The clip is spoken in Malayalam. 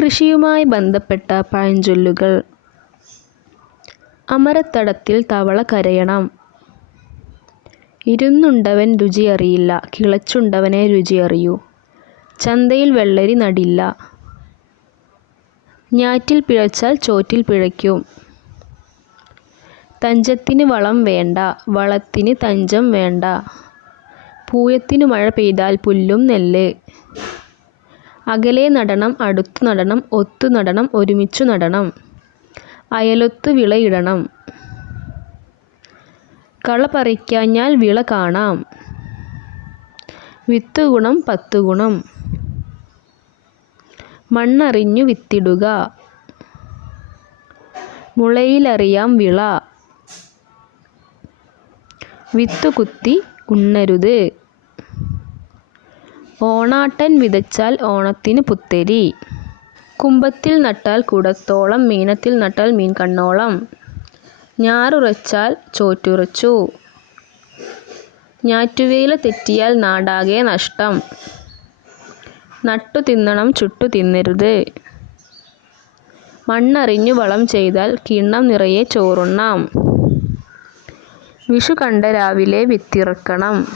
കൃഷിയുമായി ബന്ധപ്പെട്ട പഴഞ്ചൊല്ലുകൾ. അമരത്തടത്തിൽ തവള കരയണം. ഇരുന്നുണ്ടവൻ രുചിയറിയില്ല, കിളച്ചുണ്ടവനെ രുചിയറിയൂ. ചന്തയിൽ വെള്ളരി നടില്ല. ഞാറ്റിൽ പിഴച്ചാൽ ചോറ്റിൽ പിഴയ്ക്കും. തഞ്ചത്തിന് വളം വേണ്ട, വളത്തിന് തഞ്ചം വേണ്ട. പൂയത്തിനു മഴ പെയ്താൽ പുല്ലും നെല്ല്. അകലെ നടണം, അടുത്തു നടണം, ഒത്തു നടണം, ഒരുമിച്ചു നടണം. അയലൊത്തു വിളയിടണം. കള പറിക്കാഞ്ഞാൽ വിള കാണാം. വിത്തുഗുണം 10 ഗുണം. മണ്ണറിഞ്ഞു വിത്തിടുക. മുളയിലറിയാം വിള. വിത്തുകുത്തി ഉണ്ണരുത്. ഓണാട്ടൻ വിതച്ചാൽ ഓണത്തിന് പുത്തരി. കുംഭത്തിൽ നട്ടാൽ കുടത്തോളം, മീനത്തിൽ നട്ടാൽ മീൻ കണ്ണോളം. ഞാറുറച്ചാൽ ചോറ്റുറച്ചു. ഞാറ്റുവേല തെറ്റിയാൽ നാടാകെ നഷ്ടം. നട്ടു തിന്നണം, ചുട്ടു തിന്നരുത്. മണ്ണറിഞ്ഞു വളം ചെയ്താൽ കിണ്ണം നിറയെ ചോറുണ്ണാം. വിഷു കണ്ട രാവിലെ വിത്തിറക്കണം.